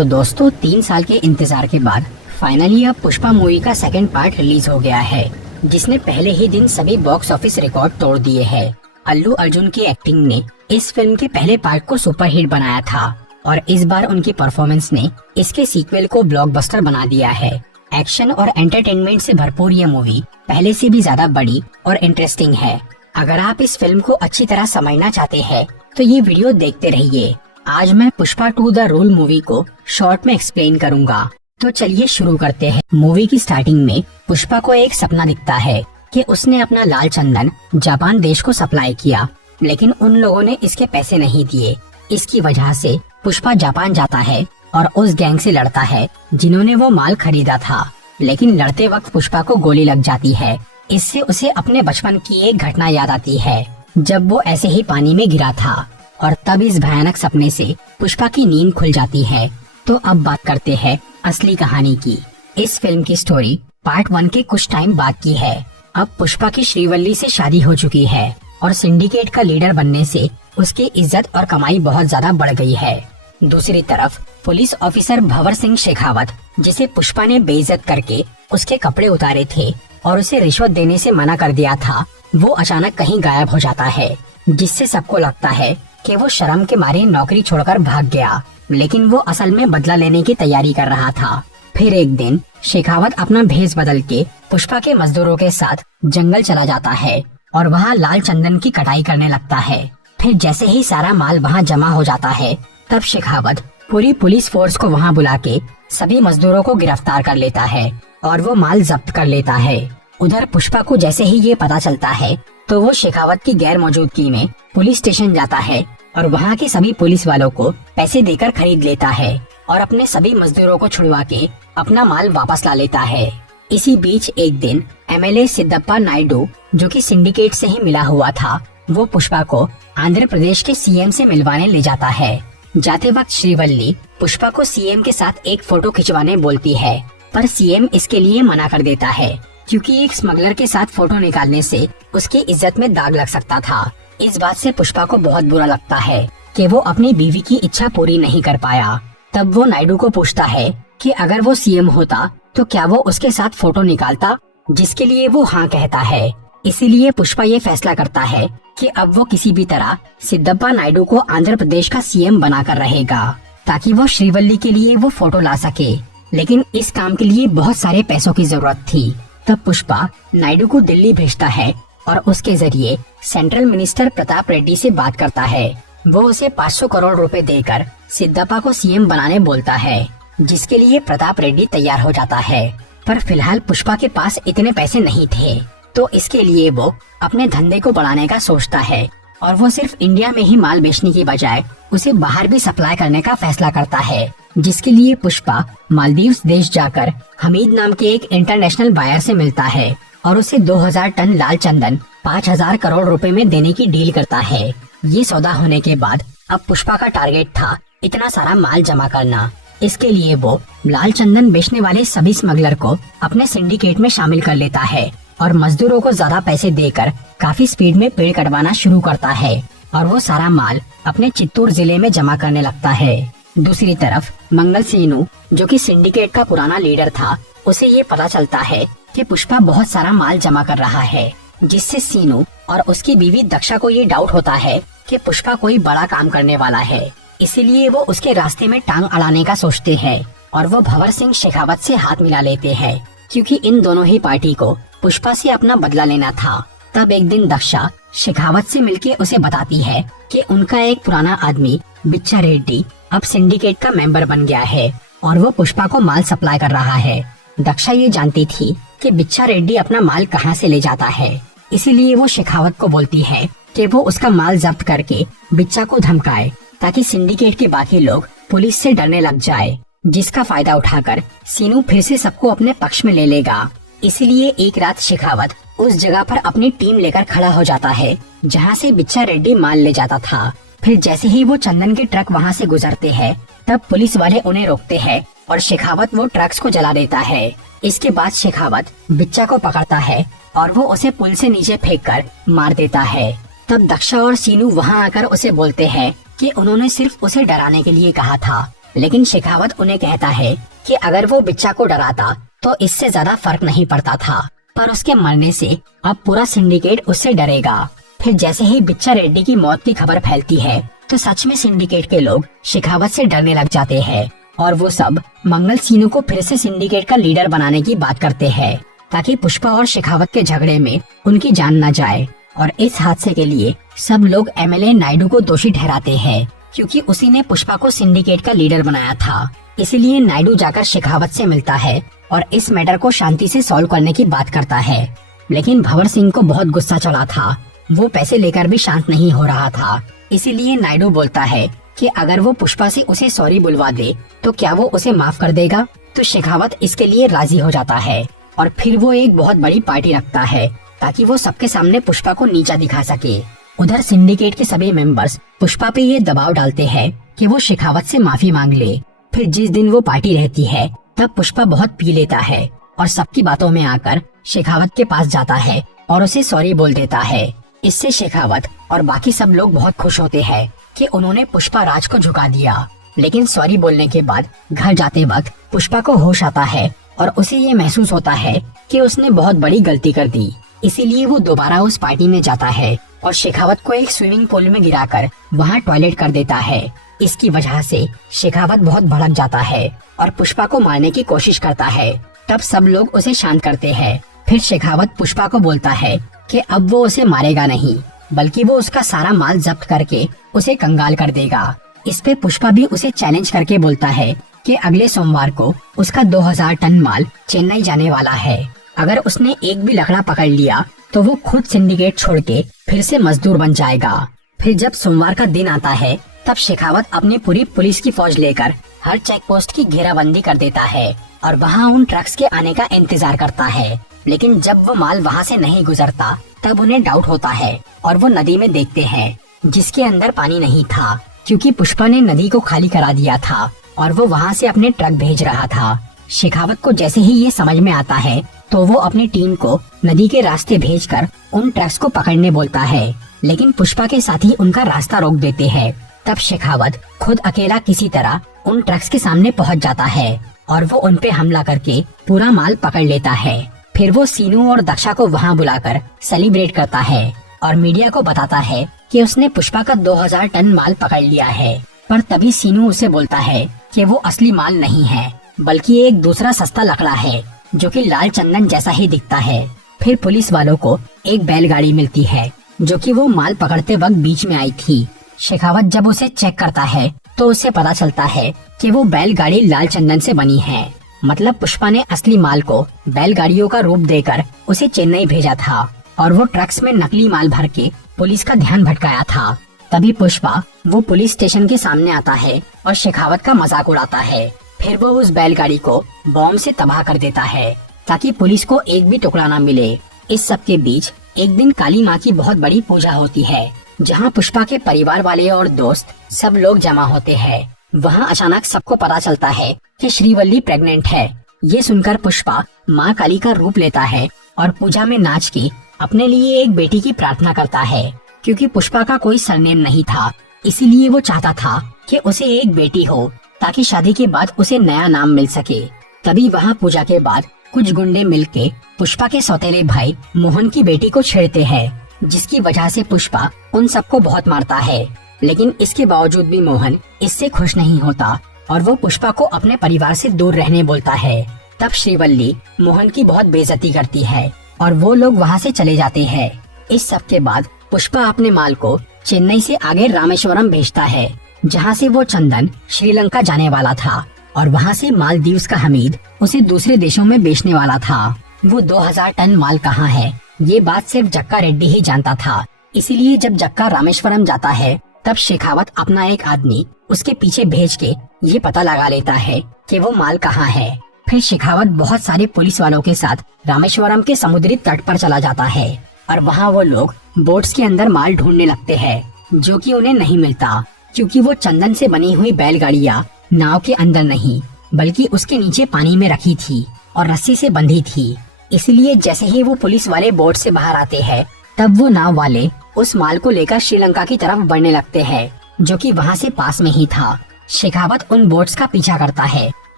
तो दोस्तों 3 साल के इंतजार के बाद फाइनली अब पुष्पा मूवी का सेकंड पार्ट रिलीज हो गया है, जिसने पहले ही दिन सभी बॉक्स ऑफिस रिकॉर्ड तोड़ दिए हैं। अल्लू अर्जुन की एक्टिंग ने इस फिल्म के पहले पार्ट को सुपरहिट बनाया था और इस बार उनकी परफॉर्मेंस ने इसके सीक्वल को ब्लॉकबस्टर बना दिया है। एक्शन और एंटरटेनमेंट से भरपूर ये मूवी पहले से भी ज्यादा बड़ी और इंटरेस्टिंग है। अगर आप इस फिल्म को अच्छी तरह समझना चाहते हैं तो ये वीडियो देखते रहिए। आज मैं पुष्पा 2 द रूल मूवी को शॉर्ट में एक्सप्लेन करूंगा। तो चलिए शुरू करते हैं। मूवी की स्टार्टिंग में पुष्पा को एक सपना दिखता है कि उसने अपना लाल चंदन जापान देश को सप्लाई किया, लेकिन उन लोगों ने इसके पैसे नहीं दिए। इसकी वजह से पुष्पा जापान जाता है और उस गैंग से लड़ता है जिन्होंने वो माल खरीदा था, लेकिन लड़ते वक्त पुष्पा को गोली लग जाती है। इससे उसे अपने बचपन की एक घटना याद आती है जब वो ऐसे ही पानी में गिरा था, और तब इस भयानक सपने से पुष्पा की नींद खुल जाती है। तो अब बात करते हैं असली कहानी की। इस फिल्म की स्टोरी पार्ट 1 के कुछ टाइम बाद की है। अब पुष्पा की श्रीवल्ली से शादी हो चुकी है और सिंडिकेट का लीडर बनने से उसकी इज्जत और कमाई बहुत ज्यादा बढ़ गई है। दूसरी तरफ पुलिस ऑफिसर भंवर सिंह शेखावत, जिसे पुष्पा ने बेइज्जत करके उसके कपड़े उतारे थे और उसे रिश्वत देने से मना कर दिया था, वो अचानक कहीं गायब हो जाता है, जिससे सबको लगता है कि वो शर्म के मारे नौकरी छोड़कर भाग गया, लेकिन वो असल में बदला लेने की तैयारी कर रहा था। फिर एक दिन शेखावत अपना भेष बदल के पुष्पा के मजदूरों के साथ जंगल चला जाता है और वहाँ लाल चंदन की कटाई करने लगता है। फिर जैसे ही सारा माल वहाँ जमा हो जाता है, तब शेखावत पूरी पुलिस फोर्स को वहाँ बुला के सभी मजदूरों को गिरफ्तार कर लेता है और वो माल जब्त कर लेता है। उधर पुष्पा को जैसे ही ये पता चलता है तो वो शेखावत की गैर मौजूदगी में पुलिस स्टेशन जाता है और वहाँ के सभी पुलिस वालों को पैसे देकर खरीद लेता है और अपने सभी मजदूरों को छुड़वा के अपना माल वापस ला लेता है। इसी बीच एक दिन एमएलए सिद्धप्पा नायडू, जो कि सिंडिकेट से ही मिला हुआ था, वो पुष्पा को आंध्र प्रदेश के सीएम से मिलवाने ले जाता है। जाते वक्त श्रीवल्ली पुष्पा को सीएम के साथ एक फोटो खिंचवाने बोलती है, पर सीएम इसके लिए मना कर देता है क्योंकि एक स्मगलर के साथ फोटो निकालने से उसकी इज्जत में दाग लग सकता था। इस बात से पुष्पा को बहुत बुरा लगता है कि वो अपनी बीवी की इच्छा पूरी नहीं कर पाया। तब वो नायडू को पूछता है कि अगर वो सीएम होता तो क्या वो उसके साथ फोटो निकालता, जिसके लिए वो हाँ कहता है। इसीलिए पुष्पा ये फैसला करता है कि अब वो किसी भी तरह सिद्धप्पा नायडू को आंध्र प्रदेश का सीएम बनाकर रहेगा, ताकि वो श्रीवल्ली के लिए वो फोटो ला सके। लेकिन इस काम के लिए बहुत सारे पैसों की जरूरत थी। तब पुष्पा नायडू को दिल्ली भेजता है और उसके जरिए सेंट्रल मिनिस्टर प्रताप रेड्डी से बात करता है। वो उसे 500 करोड़ रुपए देकर सिद्धप्पा को सीएम बनाने बोलता है, जिसके लिए प्रताप रेड्डी तैयार हो जाता है। पर फिलहाल पुष्पा के पास इतने पैसे नहीं थे, तो इसके लिए वो अपने धंधे को बढ़ाने का सोचता है और वो सिर्फ इंडिया में ही माल बेचने की बजाय उसे बाहर भी सप्लाई करने का फैसला करता है, जिसके लिए पुष्पा मालदीव्स देश जाकर हमीद नाम के एक इंटरनेशनल बायर से मिलता है और उसे 2000 टन लाल चंदन 5000 करोड़ रुपए में देने की डील करता है। ये सौदा होने के बाद अब पुष्पा का टारगेट था इतना सारा माल जमा करना। इसके लिए वो लाल चंदन बेचने वाले सभी स्मगलर को अपने सिंडिकेट में शामिल कर लेता है और मजदूरों को ज्यादा पैसे देकर काफी स्पीड में पेड़ कटवाना शुरू करता है और वो सारा माल अपने चित्तूर जिले में जमा करने लगता है। दूसरी तरफ मंगल सीनू, जो कि सिंडिकेट का पुराना लीडर था, उसे ये पता चलता है कि पुष्पा बहुत सारा माल जमा कर रहा है, जिससे सीनू और उसकी बीवी दक्षा को ये डाउट होता है कि पुष्पा कोई बड़ा काम करने वाला है। इसीलिए वो उसके रास्ते में टांग अड़ाने का सोचते हैं और वो भंवर सिंह शेखावत से हाथ मिला लेते हैं, क्योंकि इन दोनों ही पार्टी को पुष्पा से अपना बदला लेना था। तब एक दिन दक्षा शेखावत से मिलके उसे बताती है कि उनका एक पुराना आदमी बिच्चा रेड्डी अब सिंडिकेट का मेंबर बन गया है और वो पुष्पा को माल सप्लाई कर रहा है। दक्षा ये जानती थी कि बिच्चा रेड्डी अपना माल कहाँ से ले जाता है, इसीलिए वो शेखावत को बोलती है कि वो उसका माल जब्त करके बिच्चा को धमकाए, ताकि सिंडिकेट के बाकी लोग पुलिस से डरने लग जाए, जिसका फायदा उठाकर सीनू फिर से सबको अपने पक्ष में ले लेगा। इसीलिए एक रात शेखावत उस जगह पर अपनी टीम लेकर खड़ा हो जाता है जहाँ से बिच्चा रेड्डी माल ले जाता था। फिर जैसे ही वो चंदन के ट्रक वहाँ से गुजरते हैं, तब पुलिस वाले उन्हें रोकते हैं और शेखावत वो ट्रक्स को जला देता है। इसके बाद शेखावत बिच्चा को पकड़ता है और वो उसे पुल से नीचे फेंककर मार देता है। तब दक्षा और सीनू वहाँ आकर उसे बोलते हैं कि उन्होंने सिर्फ उसे डराने के लिए कहा था लेकिन शेखावत उन्हें कहता है कि अगर वो बिच्चा को डराता तो इससे ज्यादा फर्क नहीं पड़ता था, पर उसके मरने से अब पूरा सिंडिकेट उससे डरेगा। फिर जैसे ही बिच्चा रेड्डी की मौत की खबर फैलती है तो सच में सिंडिकेट के लोग शेखावत से डरने लग जाते हैं और वो सब मंगल सीनू को फिर से सिंडिकेट का लीडर बनाने की बात करते हैं ताकि पुष्पा और शेखावत के झगड़े में उनकी जान न जाए। और इस हादसे के लिए सब लोग एमएलए नायडू को दोषी ठहराते हैं क्योंकि उसी ने पुष्पा को सिंडिकेट का लीडर बनाया था। इसलिए नायडू जाकर शेखावत से मिलता है और इस मैटर को शांति से सॉल्व करने की बात करता है। लेकिन भंवर सिंह को बहुत गुस्सा चढ़ा था, वो पैसे लेकर भी शांत नहीं हो रहा था। इसीलिए नायडू बोलता है कि अगर वो पुष्पा से उसे सॉरी बुलवा दे तो क्या वो उसे माफ कर देगा। तो शेखावत इसके लिए राजी हो जाता है और फिर वो एक बहुत बड़ी पार्टी रखता है ताकि वो सबके सामने पुष्पा को नीचा दिखा सके। उधर सिंडिकेट के सभी मेंबर्स पुष्पा पे ये दबाव डालते हैं कि वो शेखावत से माफी मांग ले। फिर जिस दिन वो पार्टी रहती है तब पुष्पा बहुत पी लेता है और सबकी बातों में आकर शेखावत के पास जाता है और उसे सॉरी बोल देता है। इससे शेखावत और बाकी सब लोग बहुत खुश होते हैं कि उन्होंने पुष्पा राज को झुका दिया। लेकिन सॉरी बोलने के बाद घर जाते वक्त पुष्पा को होश आता है और उसे ये महसूस होता है कि उसने बहुत बड़ी गलती कर दी। इसीलिए वो दोबारा उस पार्टी में जाता है और शेखावत को एक स्विमिंग पूल में गिराकर वहाँ टॉयलेट कर देता है। इसकी वजह से शेखावत बहुत भड़क जाता है और पुष्पा को मारने की कोशिश करता है। तब सब लोग उसे शांत करते हैं। फिर शेखावत पुष्पा को बोलता है कि अब वो उसे मारेगा नहीं, बल्कि वो उसका सारा माल जब्त करके उसे कंगाल कर देगा। इस पे पुष्पा भी उसे चैलेंज करके बोलता है कि अगले सोमवार को उसका 2000 टन माल चेन्नई जाने वाला है। अगर उसने एक भी लकड़ा पकड़ लिया तो वो खुद सिंडिकेट छोड़ के फिर से मजदूर बन जाएगा। फिर जब सोमवार का दिन आता है तब शेखावत अपनी पूरी पुलिस की फौज लेकर हर चेक पोस्ट की घेराबंदी कर देता है और वहाँ उन ट्रक्स के आने का इंतजार करता है। लेकिन जब वो माल वहाँ से नहीं गुजरता तब उन्हें डाउट होता है और वो नदी में देखते हैं जिसके अंदर पानी नहीं था क्योंकि पुष्पा ने नदी को खाली करा दिया था और वो वहाँ से अपने ट्रक भेज रहा था। शेखावत को जैसे ही ये समझ में आता है तो वो अपनी टीम को नदी के रास्ते भेजकर उन ट्रक्स को पकड़ने बोलता है, लेकिन पुष्पा के साथी उनका रास्ता रोक देते हैं। तब शेखावत खुद अकेला किसी तरह उन ट्रक्स के सामने पहुंच जाता है और वो उन पे हमला करके पूरा माल पकड़ लेता है। फिर वो सीनू और दक्षा को वहाँ बुलाकर सेलिब्रेट करता है और मीडिया को बताता है कि उसने पुष्पा का 2000 टन माल पकड़ लिया है। पर तभी सीनू उसे बोलता है कि वो असली माल नहीं है बल्कि एक दूसरा सस्ता लकड़ा है जो कि लाल चंदन जैसा ही दिखता है। फिर पुलिस वालों को एक बैलगाड़ी मिलती है जो कि वो माल पकड़ते वक्त बीच में आई थी। शेखावत जब उसे चेक करता है तो उसे पता चलता है कि वो बैलगाड़ी लाल चंदन से बनी है। मतलब पुष्पा ने असली माल को बैलगाड़ियों का रूप देकर उसे चेन्नई भेजा था और वो ट्रक्स में नकली माल भर के पुलिस का ध्यान भटकाया था। तभी पुष्पा वो पुलिस स्टेशन के सामने आता है और शेखावत का मजाक उड़ाता है। फिर वो उस बैलगाड़ी को बॉम्ब से तबाह कर देता है ताकि पुलिस को एक भी टुकड़ा न मिले। इस सब के बीच एक दिन काली माँ की बहुत बड़ी पूजा होती है जहाँ पुष्पा के परिवार वाले और दोस्त सब लोग जमा होते हैं। वहाँ अचानक सबको पता चलता है कि श्रीवल्ली प्रेग्नेंट है। ये सुनकर पुष्पा माँ काली का रूप लेता है और पूजा में नाच के अपने लिए एक बेटी की प्रार्थना करता है। क्योंकि पुष्पा का कोई सरनेम नहीं था इसीलिए वो चाहता था कि उसे एक बेटी हो ताकि शादी के बाद उसे नया नाम मिल सके। तभी वहाँ पूजा के बाद कुछ गुंडे मिलके पुष्पा के सौतेले भाई मोहन की बेटी को छेड़ते हैं जिसकी वजह से पुष्पा उन सबको बहुत मारता है। लेकिन इसके बावजूद भी मोहन इससे खुश नहीं होता और वो पुष्पा को अपने परिवार से दूर रहने बोलता है। तब श्रीवल्ली मोहन की बहुत बेइज्जती करती है और वो लोग वहाँ से चले जाते हैं। इस सब के बाद पुष्पा अपने माल को चेन्नई से आगे रामेश्वरम भेजता है जहाँ से वो चंदन श्रीलंका जाने वाला था और वहाँ से मालदीव्स का हमीद उसे दूसरे देशों में बेचने वाला था। वो 2000 टन माल कहाँ है ये बात सिर्फ जक्का रेड्डी ही जानता था। इसीलिए जब जक्का रामेश्वरम जाता है तब शेखावत अपना एक आदमी उसके पीछे भेज के ये पता लगा लेता है कि वो माल कहाँ है। फिर शेखावत बहुत सारे पुलिस वालों के साथ रामेश्वरम के समुद्री तट पर चला जाता है और वहाँ वो लोग बोट्स के अंदर माल ढूंढने लगते हैं जो कि उन्हें नहीं मिलता क्योंकि वो चंदन से बनी हुई बैलगाड़ियाँ नाव के अंदर नहीं बल्कि उसके नीचे पानी में रखी थी और रस्सी से बंधी थी। इसलिए जैसे ही वो पुलिस वाले बोट से बाहर आते हैं तब वो नाव वाले उस माल को लेकर श्रीलंका की तरफ बढ़ने लगते हैं जो कि वहाँ से पास में ही था। शेखावत उन बोट्स का पीछा करता है,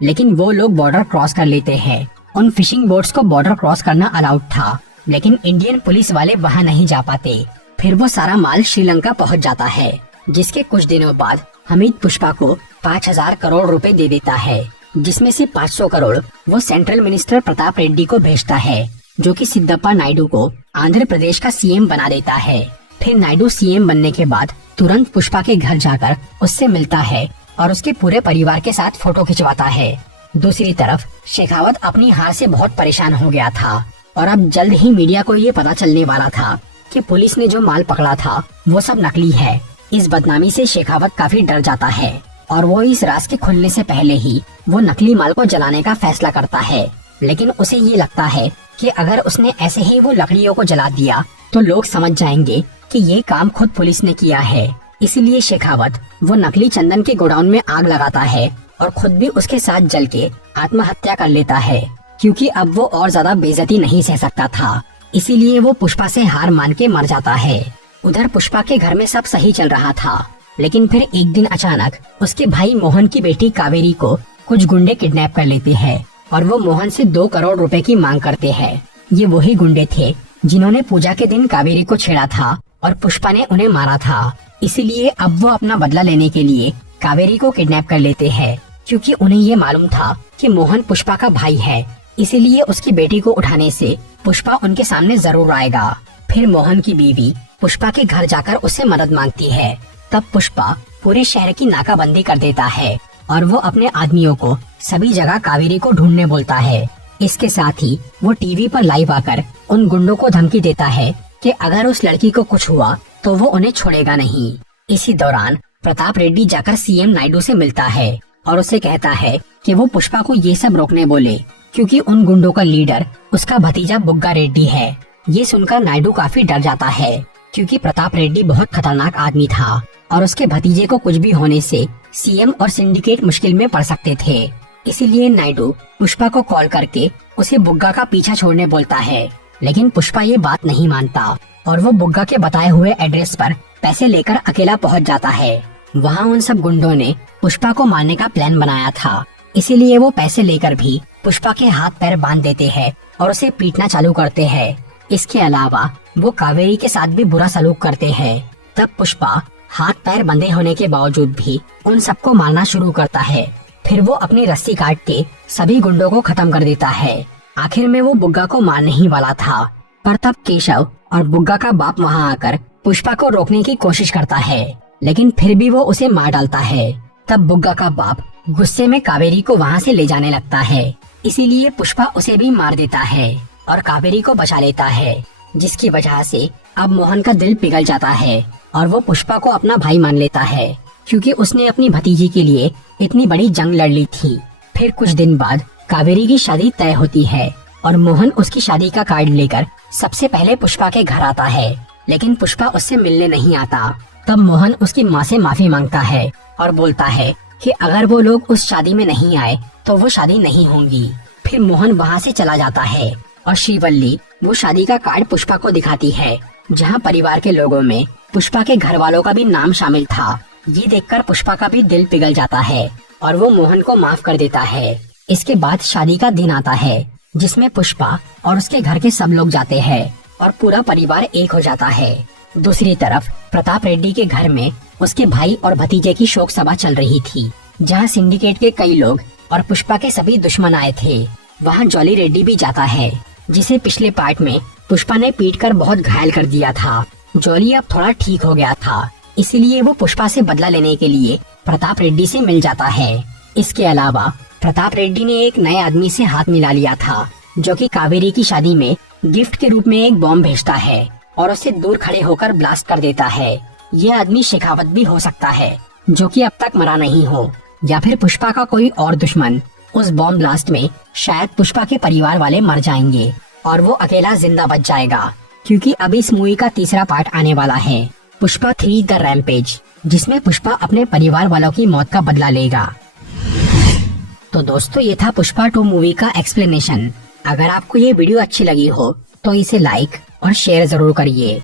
लेकिन वो लोग बॉर्डर क्रॉस कर लेते हैं। उन फिशिंग बोट्स को बॉर्डर क्रॉस करना अलाउड था, लेकिन इंडियन पुलिस वाले वहाँ नहीं जा पाते। फिर वो सारा माल श्रीलंका पहुँच जाता है, जिसके कुछ दिनों बाद हमीद पुष्पा को 5,000 करोड़ रुपए दे देता है, जिसमें से 500 करोड़ वो सेंट्रल मिनिस्टर प्रताप रेड्डी को भेजता है, जो कि सिद्धप्पा नायडू को आंध्र प्रदेश का सीएम बना देता है। फिर नायडू सीएम बनने के बाद तुरंत पुष्पा के घर जाकर उससे मिलता है और उसके पूरे परिवार के साथ फोटो खिंचवाता है। दूसरी तरफ शेखावत अपनी हार से बहुत परेशान हो गया था और अब जल्द ही मीडिया को ये पता चलने वाला था कि पुलिस ने जो माल पकड़ा था वो सब नकली है। इस बदनामी से शेखावत काफी डर जाता है और वो इस राज के खुलने से पहले ही वो नकली माल को जलाने का फैसला करता है। लेकिन उसे ये लगता है कि अगर उसने ऐसे ही वो लकड़ियों को जला दिया तो लोग समझ जाएंगे कि ये काम खुद पुलिस ने किया है। इसलिए शेखावत वो नकली चंदन के गोडाउन में आग लगाता है और खुद भी उसके साथ जल के आत्महत्या कर लेता है, क्योंकि अब वो और ज्यादा बेइज्जती नहीं सह सकता था। इसीलिए वो पुष्पा से हार मान के मर जाता है। उधर पुष्पा के घर में सब सही चल रहा था, लेकिन फिर एक दिन अचानक उसके भाई मोहन की बेटी कावेरी को कुछ गुंडे किडनैप कर लेते हैं और वो मोहन से 2 करोड़ रुपए की मांग करते हैं। ये वही गुंडे थे जिन्होंने पूजा के दिन कावेरी को छेड़ा था और पुष्पा ने उन्हें मारा था। इसीलिए अब वो अपना बदला लेने के लिए कावेरी को किडनैप कर लेते हैं, क्योंकि उन्हें ये मालूम था कि मोहन पुष्पा का भाई है। इसीलिए उसकी बेटी को उठाने से पुष्पा उनके सामने जरूर आएगा। फिर मोहन की बीवी पुष्पा के घर जाकर उससे मदद मांगती है। तब पुष्पा पूरे शहर की नाकाबंदी कर देता है और वो अपने आदमियों को सभी जगह कावेरी को ढूंढने बोलता है। इसके साथ ही वो टीवी पर लाइव आकर उन गुंडों को धमकी देता है कि अगर उस लड़की को कुछ हुआ तो वो उन्हें छोड़ेगा नहीं। इसी दौरान प्रताप रेड्डी जाकर सीएम नायडू से मिलता है और उसे कहता है कि वो पुष्पा को ये सब रोकने बोले, क्योंकि उन गुंडों का लीडर उसका भतीजा बुग्गा रेड्डी है। ये सुनकर नायडू काफी डर जाता है, क्योंकि प्रताप रेड्डी बहुत खतरनाक आदमी था और उसके भतीजे को कुछ भी होने से सीएम और सिंडिकेट मुश्किल में पड़ सकते थे। इसीलिए नायडू पुष्पा को कॉल करके उसे बुग्गा का पीछा छोड़ने बोलता है, लेकिन पुष्पा ये बात नहीं मानता और वो बुग्गा के बताए हुए एड्रेस पर पैसे लेकर अकेला पहुंच जाता है। वहाँ उन सब गुंडों ने पुष्पा को मारने का प्लान बनाया था, इसीलिए वो पैसे लेकर भी पुष्पा के हाथ पैर बांध देते हैं और उसे पीटना चालू करते हैं। इसके अलावा वो कावेरी के साथ भी बुरा सलूक करते हैं। तब पुष्पा हाथ पैर बंधे होने के बावजूद भी उन सबको मारना शुरू करता है। फिर वो अपनी रस्सी काट के सभी गुंडों को खत्म कर देता है। आखिर में वो बुग्गा को मारने ही वाला था, पर तब केशव और बुग्गा का बाप वहाँ आकर पुष्पा को रोकने की कोशिश करता है, लेकिन फिर भी वो उसे मार डालता है। तब बुग्गा का बाप गुस्से में कावेरी को वहाँ से ले जाने लगता है। इसीलिए पुष्पा उसे भी मार देता है और कावेरी को बचा लेता है, जिसकी वजह से अब मोहन का दिल पिघल जाता है और वो पुष्पा को अपना भाई मान लेता है, क्योंकि उसने अपनी भतीजी के लिए इतनी बड़ी जंग लड़ ली थी। फिर कुछ दिन बाद कावेरी की शादी तय होती है और मोहन उसकी शादी का कार्ड लेकर सबसे पहले पुष्पा के घर आता है, लेकिन पुष्पा उससे मिलने नहीं आता। तब मोहन उसकी माँ से माफी मांगता है और बोलता है कि अगर वो लोग उस शादी में नहीं आए तो वो शादी नहीं होगी। फिर मोहन वहाँ से चला जाता है और श्रीवल्ली वो शादी का कार्ड पुष्पा को दिखाती है, जहाँ परिवार के लोगों में पुष्पा के घर वालों का भी नाम शामिल था। ये देखकर पुष्पा का भी दिल पिघल जाता है और वो मोहन को माफ कर देता है। इसके बाद शादी का दिन आता है, जिसमें पुष्पा और उसके घर के सब लोग जाते हैं और पूरा परिवार एक हो जाता है। दूसरी तरफ प्रताप रेड्डी के घर में उसके भाई और भतीजे की शोक सभा चल रही थी, जहाँ सिंडिकेट के कई लोग और पुष्पा के सभी दुश्मन आए थे। वहाँ जॉली रेड्डी भी जाता है, जिसे पिछले पार्ट में पुष्पा ने पीटकर बहुत घायल कर दिया था। जॉली अब थोड़ा ठीक हो गया था, इसीलिए वो पुष्पा से बदला लेने के लिए प्रताप रेड्डी से मिल जाता है। इसके अलावा प्रताप रेड्डी ने एक नए आदमी से हाथ मिला लिया था, जो कि कावेरी की शादी में गिफ्ट के रूप में एक बॉम्ब भेजता है और उसे दूर खड़े होकर ब्लास्ट कर देता है। ये आदमी शेखावत भी हो सकता है, जो कि अब तक मरा नहीं हो, या फिर पुष्पा का कोई और दुश्मन। उस बॉम्ब ब्लास्ट में शायद पुष्पा के परिवार वाले मर जाएंगे और वो अकेला जिंदा बच जाएगा, क्योंकि अभी इस मूवी का तीसरा पार्ट आने वाला है, पुष्पा 3 द रैम्पेज, जिसमें पुष्पा अपने परिवार वालों की मौत का बदला लेगा। तो दोस्तों, ये था पुष्पा 2 मूवी का एक्सप्लेनेशन। अगर आपको ये वीडियो अच्छी लगी हो तो इसे लाइक और शेयर जरूर करिए।